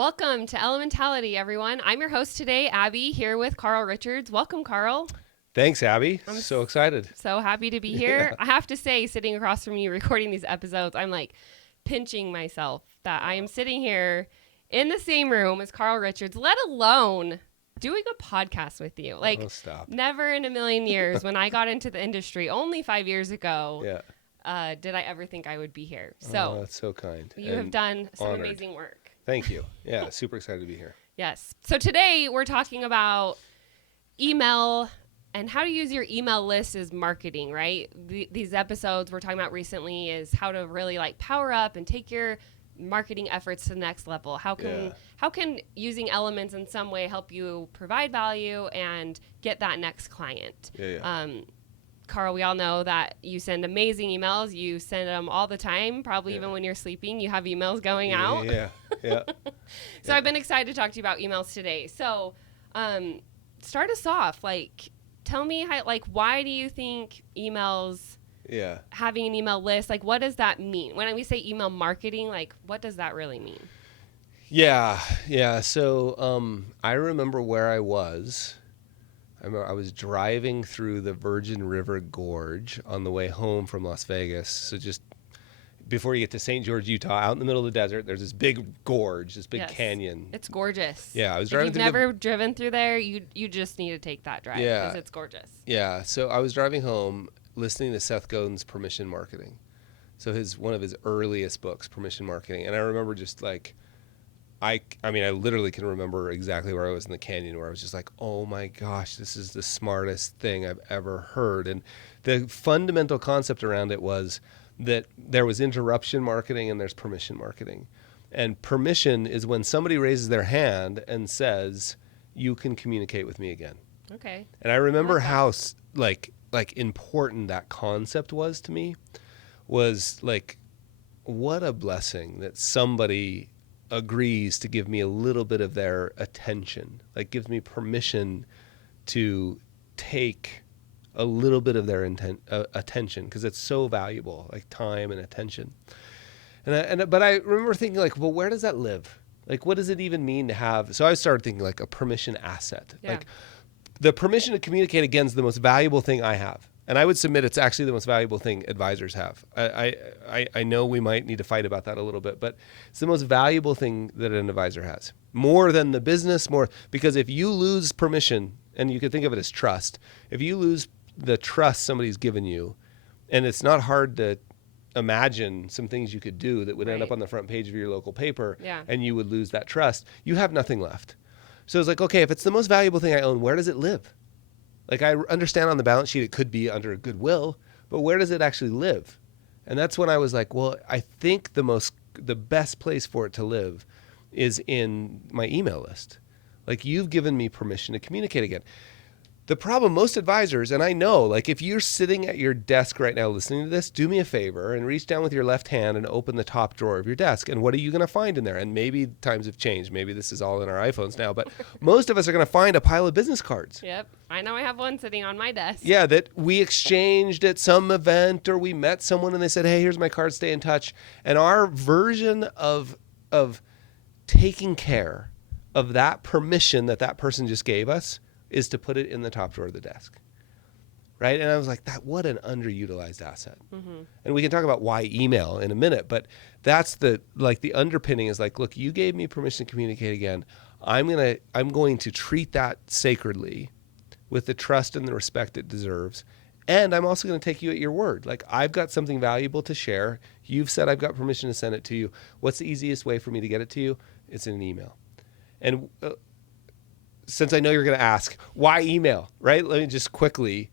Welcome to Elementality, everyone. I'm your host today, Abby, here with Carl Richards. Welcome, Carl. Thanks, Abby. I'm so excited. So happy to be here. I have to say, sitting across from you recording these episodes, I'm like pinching myself that I am sitting here in the same room as Carl Richards, let alone doing a podcast with you. Like, stop. Never in a million years when I got into the industry, only 5 years ago, did I ever think I would be here. So that's so kind. You have done some honored. Amazing work. Thank you. Yeah, super excited to be here. Yes. So today we're talking about email and how to use your email list as marketing, right? These episodes we're talking about recently is how to really like power up and take your marketing efforts to the next level. How can using Elements in some way help you provide value and get that next client? Carl, we all know that you send amazing emails. You send them all the time, probably even when you're sleeping. You have emails going out. So I've been excited to talk to you about emails today. So start us off. Like, tell me how, like, why do you think emails, having an email list, like, what does that mean? When we say email marketing, like, what does that really mean? Yeah. So I remember where I was. I was driving through the Virgin River Gorge on the way home from Las Vegas. So just before you get to St. George, Utah, out in the middle of the desert, there's this big gorge, this big canyon. It's gorgeous. Yeah, I was driving through. If you've never driven through there, you just need to take that drive because it's gorgeous. Yeah, so I was driving home listening to Seth Godin's Permission Marketing. So one of his earliest books, Permission Marketing. And I remember just like, I literally can remember exactly where I was in the canyon where I was just like, oh my gosh, this is the smartest thing I've ever heard. And the fundamental concept around it was that there was interruption marketing and there's permission marketing. And permission is when somebody raises their hand and says, you can communicate with me again. Okay. And I remember how like important that concept was to me. Was like, what a blessing that somebody agrees to give me a little bit of their attention, like gives me permission to take a little bit of their attention, because it's so valuable, like time and attention. But I remember thinking like, well, where does that live? Like, what does it even mean to have? So I started thinking like a permission asset. Like the permission to communicate again is the most valuable thing I have. And I would submit it's actually the most valuable thing advisors have. I know we might need to fight about that a little bit, but it's the most valuable thing that an advisor has. More than the business, because if you lose permission, and you could think of it as trust, if you lose the trust somebody's given you, and it's not hard to imagine some things you could do that would end up on the front page of your local paper, and you would lose that trust, you have nothing left. So it's like, okay, if it's the most valuable thing I own, where does it live? Like, I understand on the balance sheet it could be under goodwill, but where does it actually live? And that's when I was like, well, I think the best place for it to live is in my email list. Like, you've given me permission to communicate again. The problem, most advisors, and I know, like, if you're sitting at your desk right now listening to this, do me a favor and reach down with your left hand and open the top drawer of your desk. And what are you going to find in there? And maybe times have changed. Maybe this is all in our iPhones now, but most of us are going to find a pile of business cards. Yep. I know I have one sitting on my desk. Yeah, that we exchanged at some event, or we met someone and they said, hey, here's my card, stay in touch. And our version of taking care of that permission that person just gave us is to put it in the top drawer of the desk, right? And I was like, what an underutilized asset. Mm-hmm. And we can talk about why email in a minute, but that's the underpinning is like, look, you gave me permission to communicate again. I'm going to treat that sacredly with the trust and the respect it deserves. And I'm also going to take you at your word. Like, I've got something valuable to share. You've said I've got permission to send it to you. What's the easiest way for me to get it to you? It's in an email. And since I know you're going to ask, why email, right? Let me just quickly,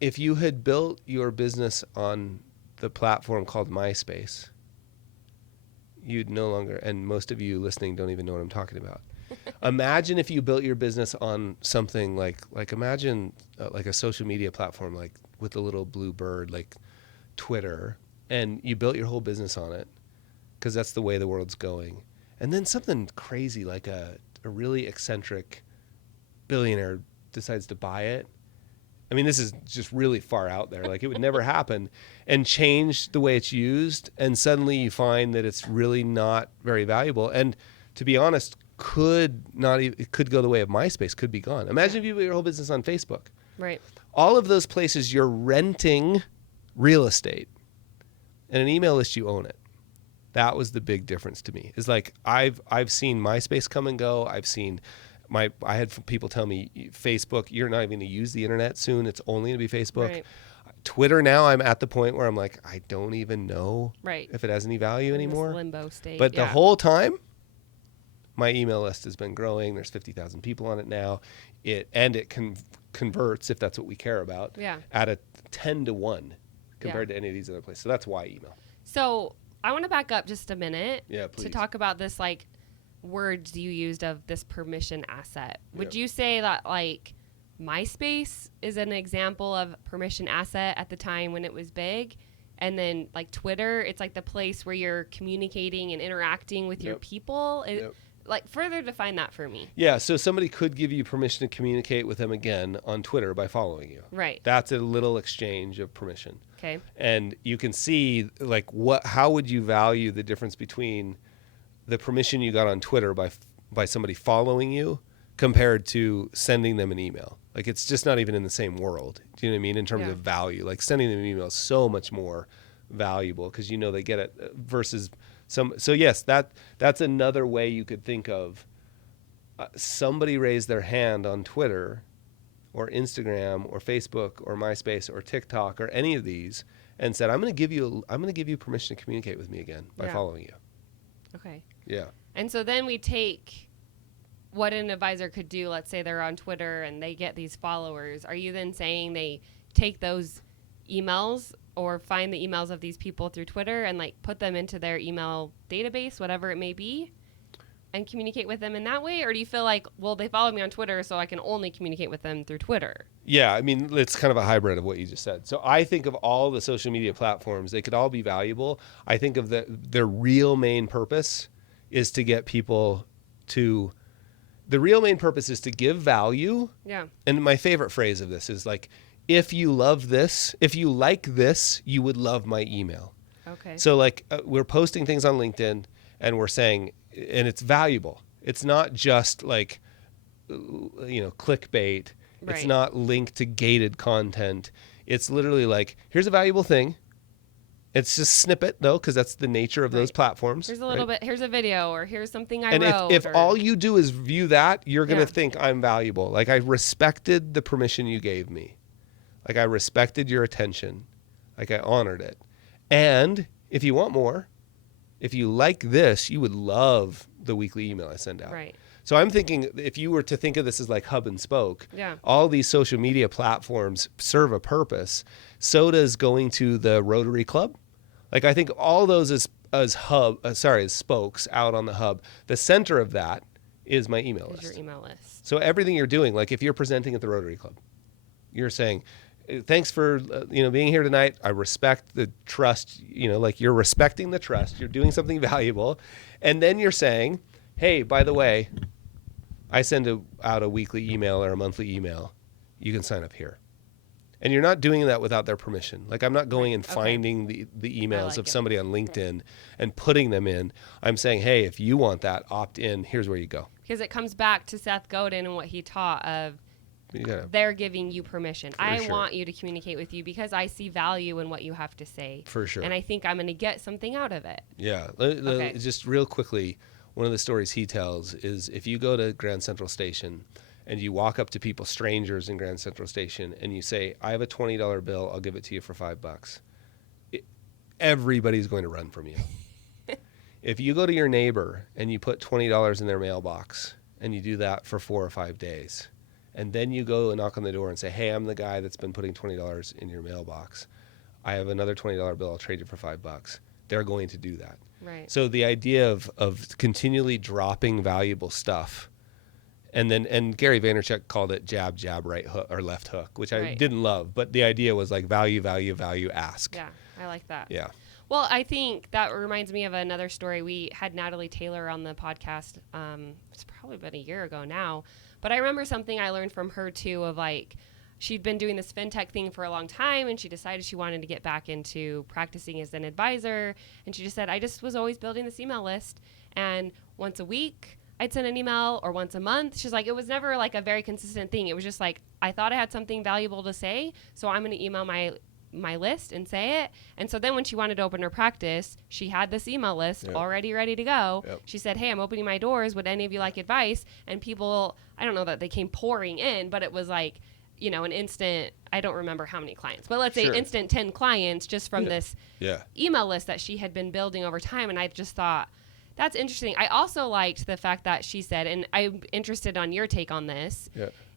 if you had built your business on the platform called MySpace, you'd no longer, and most of you listening don't even know what I'm talking about. Imagine if you built your business on something like imagine like a social media platform, like with a little blue bird, like Twitter, and you built your whole business on it because that's the way the world's going. And then something crazy like a really eccentric billionaire decides to buy it I mean, this is just really far out there. Like, it would never happen, and change the way it's used. And suddenly you find that it's really not very valuable. And to be honest, it could go the way of MySpace, could be gone. Imagine if you put your whole business on Facebook. Right. All of those places, you're renting real estate, and an email list, you own it. That was the big difference to me. Is like, I've seen MySpace come and go. I had people tell me, Facebook, you're not even going to use the internet soon. It's only going to be Facebook. Right. Twitter, now I'm at the point where I'm like, I don't even know if it has any value In anymore. this limbo state. But the whole time, my email list has been growing. There's 50,000 people on it now. It converts, if that's what we care about, at a 10 to 1 compared to any of these other places. So that's why email. So I want to back up just a minute please. to talk about this, like, words you used of this permission asset. Would you say that, like, MySpace is an example of permission asset at the time when it was big? And then, like, Twitter, it's like the place where you're communicating and interacting with your people? Like, further define that for me. Yeah, so somebody could give you permission to communicate with them again on Twitter by following you. Right. That's a little exchange of permission. Okay. And you can see, like, how would you value the difference between the permission you got on Twitter by somebody following you compared to sending them an email? Like, it's just not even in the same world. Do you know what I mean? In terms of value, like, sending them an email is so much more valuable because they get it versus so yes, that's another way you could think of somebody raised their hand on Twitter or Instagram or Facebook or MySpace or TikTok or any of these and said, I'm going to give you permission to communicate with me again by following you. Okay. Yeah. And so then we take what an advisor could do. Let's say they're on Twitter and they get these followers. Are you then saying they take those emails or find the emails of these people through Twitter and, like, put them into their email database, whatever it may be, and communicate with them in that way? Or do you feel like, well, they follow me on Twitter, so I can only communicate with them through Twitter? Yeah, I mean, it's kind of a hybrid of what you just said. So I think of all the social media platforms, they could all be valuable. I think of their real main purpose is to get people to, the real main purpose is to give value. Yeah. And my favorite phrase of this is like, if you love this, if you like this, you would love my email. Okay. So, like, we're posting things on LinkedIn and we're saying, and it's valuable. It's not just like, clickbait. Right. It's not linked to gated content. It's literally like, here's a valuable thing. It's just snippet, though, because that's the nature of those platforms. Here's a little bit. Here's a video, or here's something I wrote. And if all you do is view that, you're going to think I'm valuable. Like, I respected the permission you gave me. Like, I respected your attention. Like, I honored it. And if you want more, if you like this, you would love the weekly email I send out. Right. So I'm thinking, if you were to think of this as like hub and spoke, all these social media platforms serve a purpose. So does going to the Rotary Club. Like, I think all those as spokes out on the hub. The center of that is my email list. Your email list. So everything you're doing, like if you're presenting at the Rotary Club, you're saying, thanks for being here tonight. I respect the trust. Like, you're respecting the trust. You're doing something valuable, and then you're saying, hey, by the way, I send out a weekly email or a monthly email. You can sign up here, and you're not doing that without their permission. Like, I'm not going and finding the emails of somebody on LinkedIn and putting them in. I'm saying, hey, if you want that, opt in. Here's where you go. Because it comes back to Seth Godin and what he taught of. They're giving you permission. I want you to communicate with you because I see value in what you have to say. For sure. And I think I'm going to get something out of it. Yeah. Just real quickly, one of the stories he tells is if you go to Grand Central Station and you walk up to people, strangers in Grand Central Station, and you say, I have a $20 bill, I'll give it to you for $5. Everybody's going to run from you. If you go to your neighbor and you put $20 in their mailbox and you do that for 4 or 5 days, and then you go and knock on the door and say, hey, I'm the guy that's been putting $20 in your mailbox. I have another $20 bill. I'll trade you for $5. They're going to do that. Right. So the idea of continually dropping valuable stuff, and Gary Vaynerchuk called it jab, right hook or left hook, which I didn't love. But the idea was like value, ask. Yeah, I like that. Yeah. Well, I think that reminds me of another story. We had Natalie Taylor on the podcast. It's probably been a year ago now. But I remember something I learned from her, too, of like she'd been doing this fintech thing for a long time, and she decided she wanted to get back into practicing as an advisor. And she just said, I just was always building this email list, and once a week I'd send an email, or once a month. She's like, it was never like a very consistent thing. It was just like, I thought I had something valuable to say, so I'm going to email my list and say it. And so then when she wanted to open her practice, she had this email list already ready to go. She said, hey, I'm opening my doors. Would any of you like advice? And people, I don't know that they came pouring in, but it was like, you know, an instant, I don't remember how many clients, but let's say instant 10 clients just from this email list that she had been building over time. And I just thought, that's interesting. I also liked the fact that she said, and I'm interested on your take on this,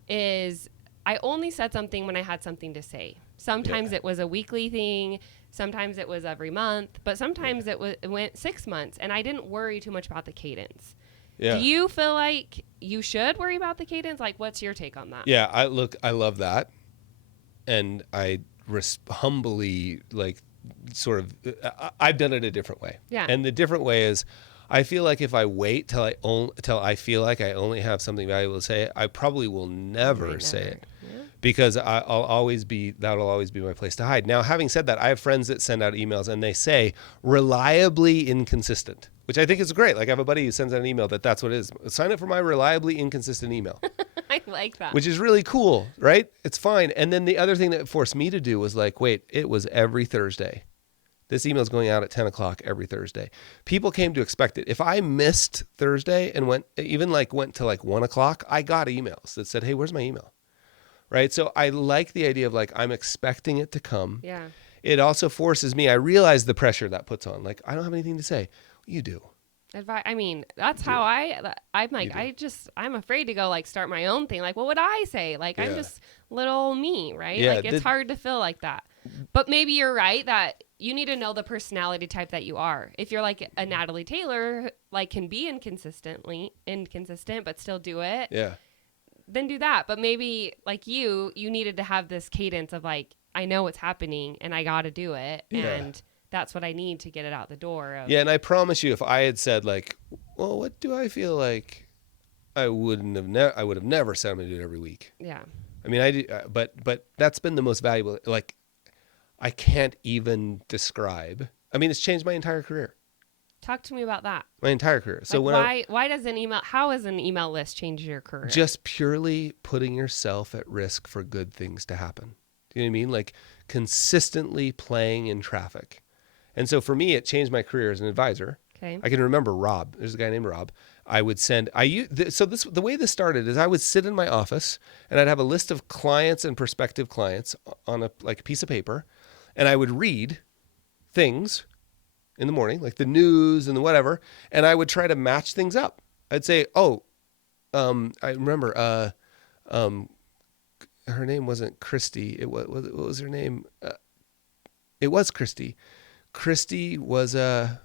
is I only said something when I had something to say. Sometimes it was a weekly thing. Sometimes it was every month. But sometimes it went 6 months, and I didn't worry too much about the cadence. Do you feel like you should worry about the cadence? Like, what's your take on that? Yeah, I love that. And I humbly, like, sort of, I've done it a different way. Yeah. And the different way is, I feel like if I wait till I feel like I only have something valuable to say, I probably will never say it. Because that'll always be my place to hide. Now, having said that, I have friends that send out emails and they say reliably inconsistent, which I think is great. Like, I have a buddy who sends out an email that's what it is. Sign up for my reliably inconsistent email. I like that. Which is really cool, right? It's fine. And then the other thing that it forced me to do was like, wait, it was every Thursday. This email is going out at 10 o'clock every Thursday. People came to expect it. If I missed Thursday and went to like 1 o'clock, I got emails that said, hey, where's my email? Right? So I like the idea of like, I'm expecting it to come. Yeah. It also forces me, I realize the pressure that puts on. Like, I don't have anything to say. You do. I mean, that's how I'm like, I'm afraid to go like start my own thing. Like, what would I say? Like, I'm just little me, right? Yeah, like, it's hard to feel like that. But maybe you're right that you need to know the personality type that you are. If you're like a Natalie Taylor, like, can be inconsistent, but still do it. Yeah. Then do that. But maybe like you needed to have this cadence of like, I know what's happening and I got to do it. Yeah. And that's what I need to get it out the door. Yeah. And I promise you, if I had said like, well, what do I feel like? I would have never said I'm going to do it every week. Yeah. I mean, I do, but that's been the most valuable. Like, I can't even describe. I mean, it's changed my entire career. Talk to me about that. My entire career. So like why does how has an email list changed your career? Just purely putting yourself at risk for good things to happen. Do you know what I mean? Like, consistently playing in traffic. And so for me, it changed my career as an advisor. Okay. I can remember Rob. There's a guy named Rob. The way this started is I would sit in my office and I'd have a list of clients and prospective clients on a piece of paper, and I would read things in the morning, like the news and the whatever, and I would try to match things up. I'd say, I remember, her name wasn't Christy. What was her name? It was Christy. Christy was a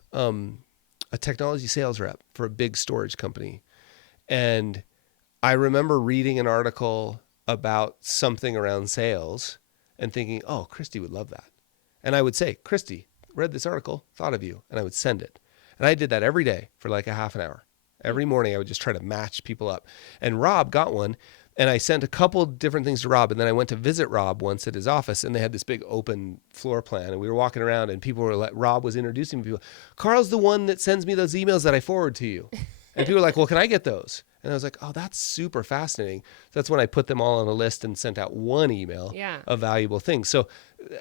technology sales rep for a big storage company. And I remember reading an article about something around sales and thinking, oh, Christy would love that. And I would say, Christy, read this article, thought of you, and I would send it. And I did that every day for like a half an hour. Every morning I would just try to match people up. And Rob got one, and I sent a couple different things to Rob, and then I went to visit Rob once at his office, and they had this big open floor plan, and we were walking around, and Rob was introducing people. Carl's the one that sends me those emails that I forward to you. And people were like, well, can I get those? And I was like, oh, that's super fascinating. So that's when I put them all on a list and sent out one email of valuable things. So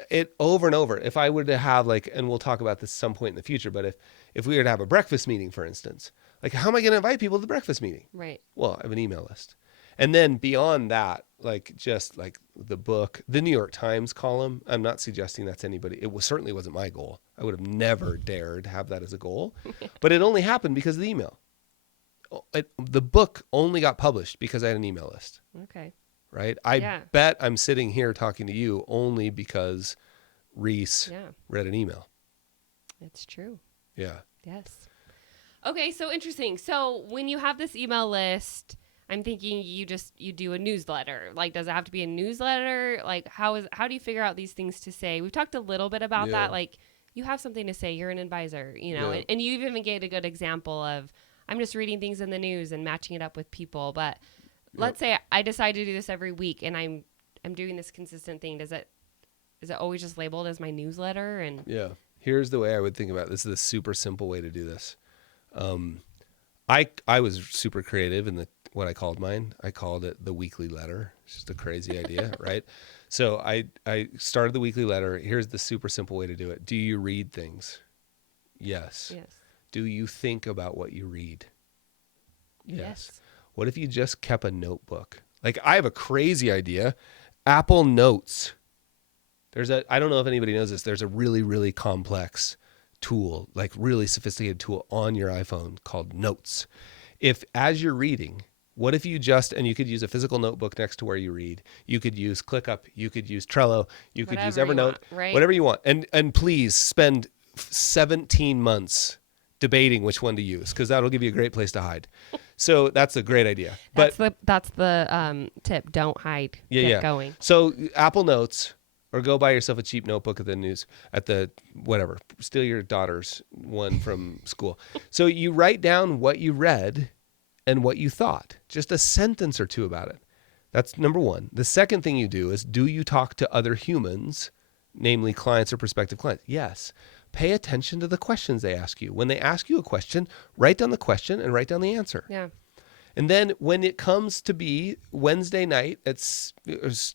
it over and over, if I were to have and we'll talk about this some point in the future, but if we were to have a breakfast meeting, for instance, like, how am I going to invite people to the breakfast meeting? Right. Well, I have an email list. And then beyond that, just like the book, the New York Times column, I'm not suggesting that's anybody. It certainly wasn't my goal. I would have never dared have that as a goal, but it only happened because of the email. The book only got published because I had an email list. Okay. Right? I bet I'm sitting here talking to you only because Reese read an email. It's true. Yeah. Yes. Okay, so interesting. So when you have this email list, I'm thinking you do a newsletter. Like, does it have to be a newsletter? Like, how do you figure out these things to say? We've talked a little bit about that. Like, you have something to say. You're an advisor, and you even gave a good example of, I'm just reading things in the news and matching it up with people. But let's say I decide to do this every week, and I'm I'm doing this consistent thing, is it always just labeled as my newsletter? And Yeah. Here's the way I would think about it. This is a super simple way to do this. I was super creative in what I called mine. I called it the weekly letter. It's just a crazy idea, right? So I started the weekly letter. Here's the super simple way to do it. Do you read things? Yes. Yes. Do you think about what you read? Yes. What if you just kept a notebook? Like, I have a crazy idea. Apple Notes. I don't know if anybody knows this. There's a really, really complex tool, like really sophisticated tool on your iPhone called Notes. If as you're reading, what if you and you could use a physical notebook next to where you read. You could use ClickUp. You could use Trello. You could use Whatever you Evernote. want, right? Whatever you want. And please spend 17 months debating which one to use, because that'll give you a great place to hide. So that's a great idea. That's the tip. Don't hide. Get going. So Apple Notes, or go buy yourself a cheap notebook steal your daughter's one from school. So you write down what you read and what you thought, just a sentence or two about it. That's number one. The second thing you do is, do you talk to other humans, namely clients or prospective clients? Yes. Pay attention to the questions they ask you. When they ask you a question, write down the question and write down the answer. Yeah. And then when it comes to be Wednesday night, it's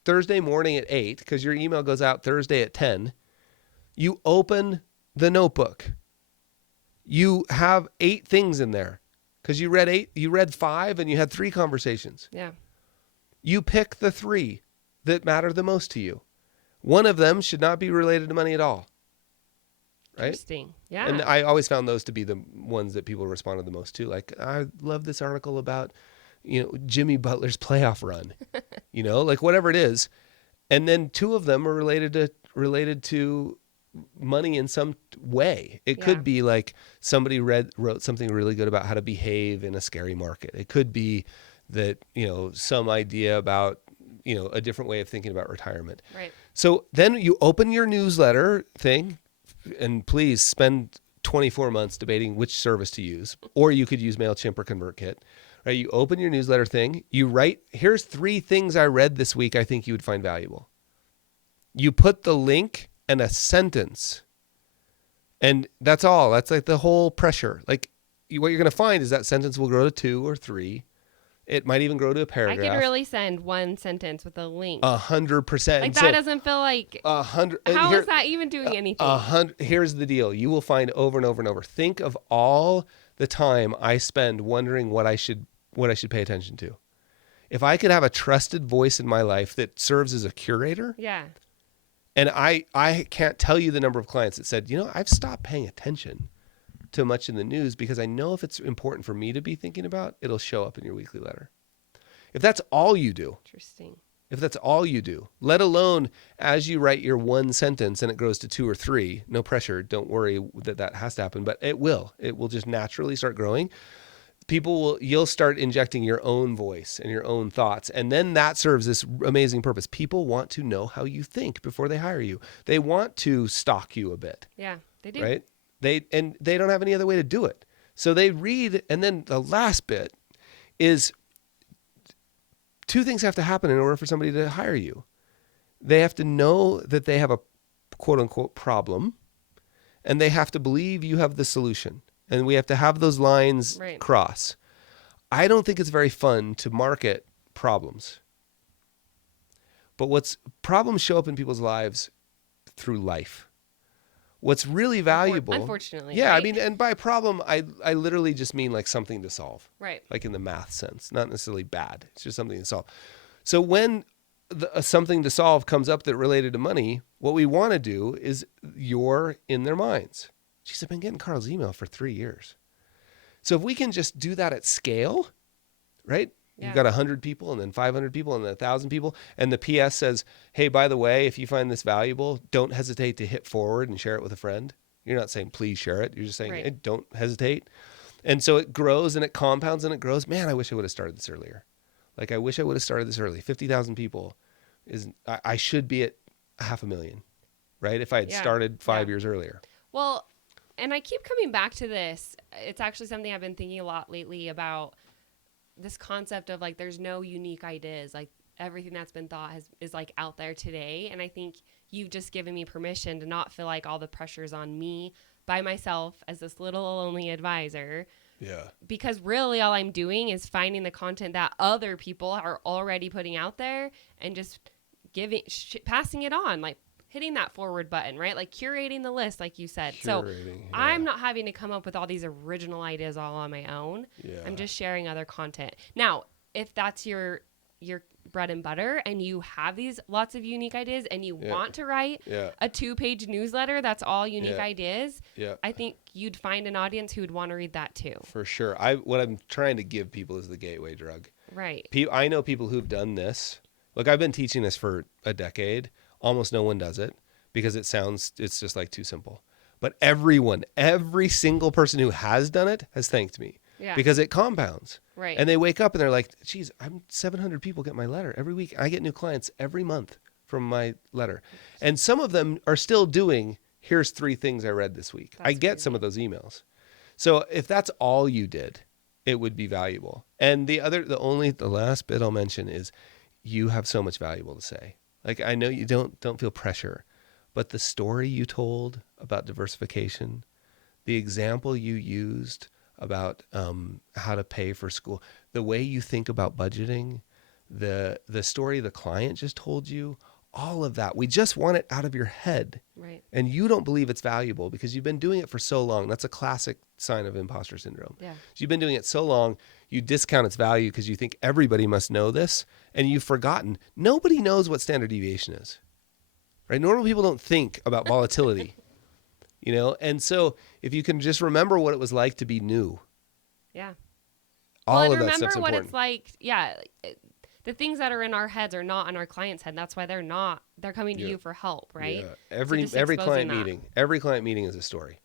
Thursday morning at 8, because your email goes out Thursday at 10, you open the notebook. You have 8 things in there, because you read 5 and you had 3 conversations. Yeah. You pick the 3 that matter the most to you. One of them should not be related to money at all. Right? Interesting. Yeah. And I always found those to be the ones that people responded the most to. Like, I love this article about, Jimmy Butler's playoff run, like whatever it is. And then 2 of them are related to money in some way. It could be like somebody wrote something really good about how to behave in a scary market. It could be that, some idea about, a different way of thinking about retirement. Right. So then you open your newsletter thing, and please spend 24 months debating which service to use, or you could use MailChimp or ConvertKit. Right? You open your newsletter thing, you write, here's 3 things I read this week I think you would find valuable. You put the link and a sentence, and that's all. That's like the whole pressure. Like, what you're going to find is that sentence will grow to 2 or 3. It might even grow to a paragraph. I could really send one sentence with a link. 100%. Like, that doesn't feel like 100. How is that even doing anything? Here's the deal. You will find over and over and over. Think of all the time I spend wondering what I should pay attention to. If I could have a trusted voice in my life that serves as a curator. Yeah. And I can't tell you the number of clients that said, I've stopped paying attention too much in the news, because I know if it's important for me to be thinking about, it'll show up in your weekly letter. If that's all you do. Interesting. If that's all you do, let alone as you write your one sentence and it grows to 2 or 3, no pressure. Don't worry that has to happen, but it will just naturally start growing. You'll start injecting your own voice and your own thoughts. And then that serves this amazing purpose. People want to know how you think before they hire you. They want to stalk you a bit. Yeah, they do. Right? They don't have any other way to do it. So they read, and then the last bit is 2 things have to happen in order for somebody to hire you. They have to know that they have a quote unquote problem, and they have to believe you have the solution. And we have to have those lines cross. I don't think it's very fun to market problems. But problems show up in people's lives through life. What's really valuable, unfortunately. Yeah, right? I mean, and by problem, I literally just mean like something to solve. Right. Like in the math sense, not necessarily bad. It's just something to solve. So when something to solve comes up that related to money, what we want to do is you're in their minds. Geez, I've been getting Carl's email for 3 years. So if we can just do that at scale, right? Yeah. You've got 100 people and then 500 people and then 1,000 people. And the PS says, hey, by the way, if you find this valuable, don't hesitate to hit forward and share it with a friend. You're not saying, please share it. You're just saying, hey, don't hesitate. And so it grows and it compounds and it grows. Man, I wish I would have started this earlier. Like, I wish I would have started this early. 50,000 people I should be at 500,000, right? If I had started 5 years earlier. Well, and I keep coming back to this. It's actually something I've been thinking a lot lately about, this concept of like, there's no unique ideas. Like, everything that's been thought is like out there today. And I think you've just given me permission to not feel like all the pressure's on me by myself as this little lonely advisor. Yeah. Because really all I'm doing is finding the content that other people are already putting out there and just passing it on, like hitting that forward button, right? Like curating the list, like you said. So I'm not having to come up with all these original ideas all on my own. Yeah. I'm just sharing other content. Now, if that's your bread and butter and you have these lots of unique ideas and you want to write a 2-page newsletter that's all unique ideas, I think you'd find an audience who would want to read that too. For sure. What I'm trying to give people is the gateway drug. Right. I know people who've done this. Look, I've been teaching this for a decade. Almost no one does it because it's just like too simple. But every single person who has done it has thanked me because it compounds. Right. And they wake up and they're like, geez, 700 people get my letter every week. I get new clients every month from my letter. And some of them are still doing, here's 3 things I read this week. I get some of those emails. So if that's all you did, it would be valuable. And the last bit I'll mention is you have so much valuable to say. Like, I know you don't feel pressure, but the story you told about diversification, the example you used about how to pay for school, the way you think about budgeting, the story the client just told you, all of that, we just want it out of your head. Right. And you don't believe it's valuable because you've been doing it for so long. That's a classic sign of imposter syndrome. Yeah. So you've been doing it so long, you discount its value because you think everybody must know this, and you've forgotten. Nobody knows what standard deviation is. Right? Normal people don't think about volatility. And so if you can just remember what it was like to be new. Yeah. All of that stuff's remember what important. it's like, the things that are in our heads are not in our client's head. That's why they're coming to you for help, right? Yeah. Every client meeting is a story,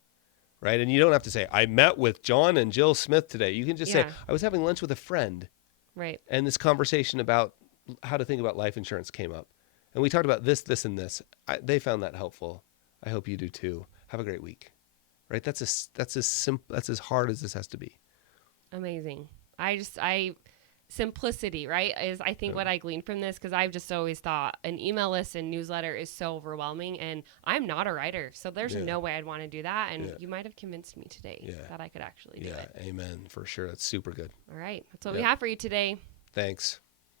right? And you don't have to say, I met with John and Jill Smith today. You can just say, I was having lunch with a friend. Right. And this conversation about how to think about life insurance came up. And we talked about this, this, and this. They found that helpful. I hope you do too. Have a great week. Right? That's as hard as this has to be. Amazing. Simplicity, right, is I think what I gleaned from this, because I've just always thought an email list and newsletter is so overwhelming, and I'm not a writer, so there's no way I'd want to do that, and you might have convinced me today that I could actually do it. Yeah, amen, for sure. That's super good. All right, that's what we have for you today. Thanks.